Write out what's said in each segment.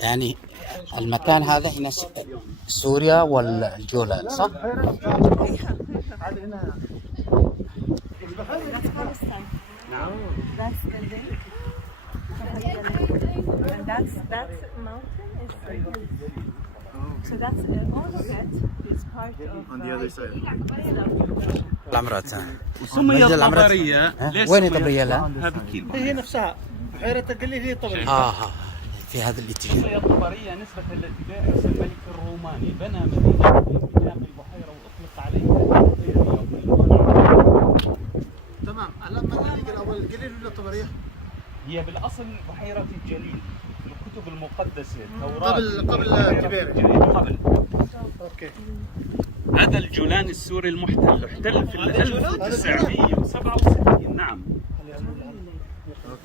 يعني المكان هذا هنا سوريا والجولان صح؟ So that's all of it is part of on the other side. العمرات وسميت طبرية. وين طبرية الآن؟ هذه كيلو. هي نفسها بحيرة القليل هي طبيعية. في هذا الاتجاه. سميت طبرية نسبة لاتباع الملك الروماني بنى مدينة في جانب البحيرة وأطلق عليها تمام. لما نيجي الأول القليل ولا طبيعية؟ هي بالأصل بحيرة الجليل في الكتب المقدسة التوراة. قبل تبيريا. قبل. اوكي. هذا الجولان السوري المحتل احتل في 1967. نعم.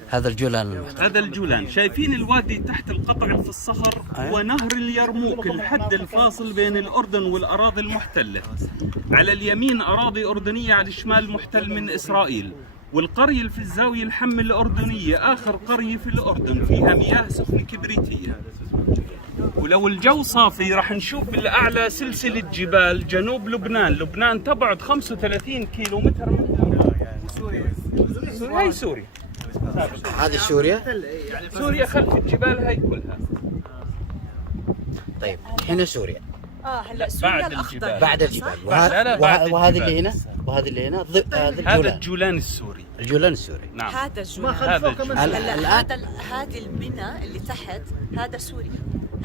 هذا الجولان هذا الجولان شايفين الوادي تحت القطع في الصخر هو نهر اليرموك الحد الفاصل بين الأردن والأراضي المحتلة. على اليمين أراضي أردنية، على الشمال محتل من إسرائيل. والقرية اللي في الزاوية الحمة الأردنية آخر قرية في الأردن فيها مياه سخنة كبريتية. ولو الجو صافي راح نشوف بالأعلى سلسلة جبال جنوب لبنان. لبنان تبعد 35 كيلو متر من سوريا. هاي سوريا. هذه سوريا؟ سوريا خلف الجبال هاي كلها. طيب هنا سوريا هلا سوريا الأخضر بعد الجبال. وهذه اللي هنا وهذه اللي هنا هذا الجولان السوري. الجولان السوري. نعم. هذا الجولان. هذا هذه البناء اللي تحت هذا سوريا.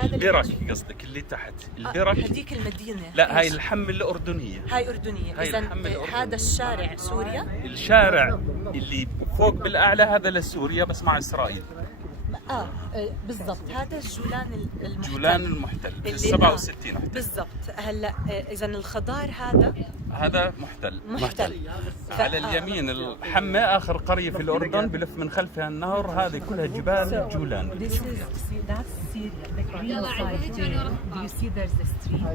هذا البرك قصدك اللي تحت البرك. هذيك المدينة. لا هاي الحمة الأردنية. هاي أردنية. إذا هذا الشارع سوريا. الشارع اللي فوق بالأعلى هذا لسوريا بس مع إسرائيل. بالضبط. هذا الجولان المحتل. جولان المحتل في 67 بالضبط. هلا إذا الخضار هذا محتل. على اليمين الحمة آخر قرية في الأردن بلف من خلفها النهر. هذه كلها جبال جولان.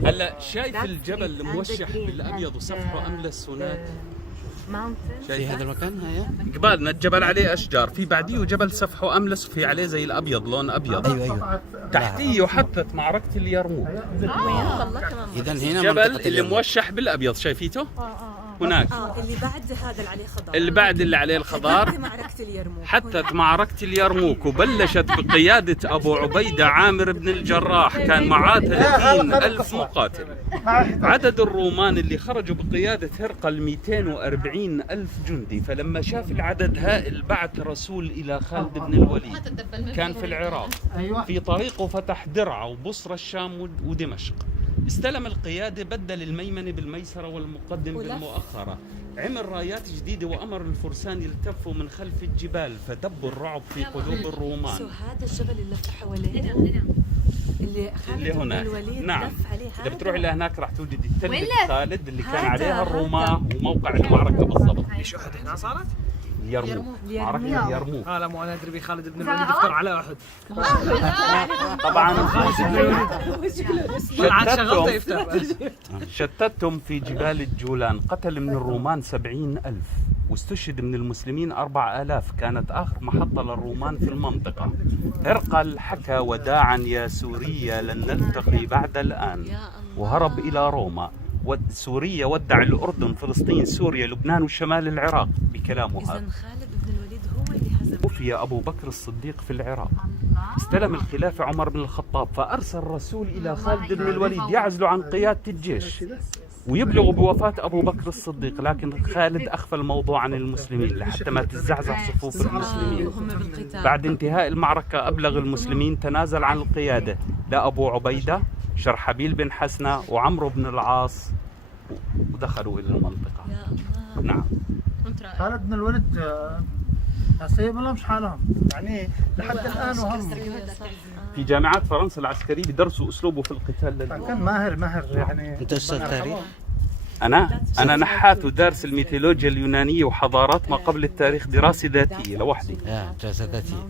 هلا شايف الجبل الموشح بالأبيض وصفحه أملس هناك؟ في هذا المكان هيا قبالنا الجبل عليه اشجار، في بعديه جبل سفحه املس وفي عليه زي الابيض لون ابيض. ايوه تحتيه حدثت معركه اليرموك. اذا هنا الجبل اللي موشح بالابيض شايفيته؟ هناك اللي بعد هذا اللي عليه خضار. اللي بعد اللي عليه الخضار حدثت معركة اليرموك وبلشت بقيادة أبو عبيدة عامر بن الجراح. كان معاه 30,000 مقاتل. عدد الرومان اللي خرجوا بقيادة هرقل 240,000 جندي. فلما شاف العدد هائل بعث رسول إلى خالد بن الوليد، كان في العراق، في طريقه فتح درعا وبصرى الشام ودمشق. استلم القيادة، بدل الميمنة بالميسرة والمقدم بالمؤخرة. عمل رايات جديدة وأمر الفرسان يلتفوا من خلف الجبال، فدبوا الرعب في قلوب الرومان. هذا الجبل اللي لف حواليه اللي هناك. نعم. لف عليه. إذا بتروحي لهناك راح توجدي تلة خالد اللي كان عليها الرومان وموقع المعركة بالضبط. ايش احد هنا صارت؟ اليرموك. معركة اليرموك. لا مو انا ادري بخالد بن الوليد يفتر على احد. طبعا شتتهم في جبال الجولان. قتل من الرومان 70,000 واستشهد من المسلمين 4,000. كانت آخر محطة للرومان في المنطقة. هرقل حكى وداعا يا سوريا لن نلتقي بعد الآن، وهرب إلى روما. سوريا ودع الأردن، فلسطين، سوريا، لبنان وشمال العراق بكلامه هذا. إذن خالد بن الوليد هو اللي هزم. توفي أبو بكر الصديق في العراق. استلم الخلافة عمر بن الخطاب، فأرسل رسول إلى خالد بن الوليد يعزله عن قيادة الجيش ويبلغ بوفاة أبو بكر الصديق. لكن خالد أخفى الموضوع عن المسلمين لحتى ما تزعزع صفوف المسلمين. بعد انتهاء المعركة أبلغ المسلمين، تنازل عن القيادة لأبو عبيدة، شرحبيل بن حسنة وعمرو بن العاص، ودخلوا إلى المنطقة. نعم. خالد بن الوليد نصيب ولا مش حالهم يعني لحد الآن وهم في جامعات فرنسا العسكرية بدرسوا أسلوبه في القتال. كان ماهر يعني. أنت أستاذ تاريخ؟ أنا نحات ودارس الميثولوجيا اليونانية وحضارات ما قبل التاريخ، دراسة ذاتية لوحدي. دراسة ذاتية.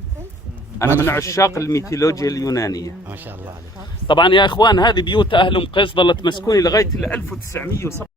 أنا من عشاق الميثولوجيا اليونانية. ما شاء الله عليك. طبعا يا إخوان هذه بيوت أهل مقيس ظلت مسكونة لغاية 1907.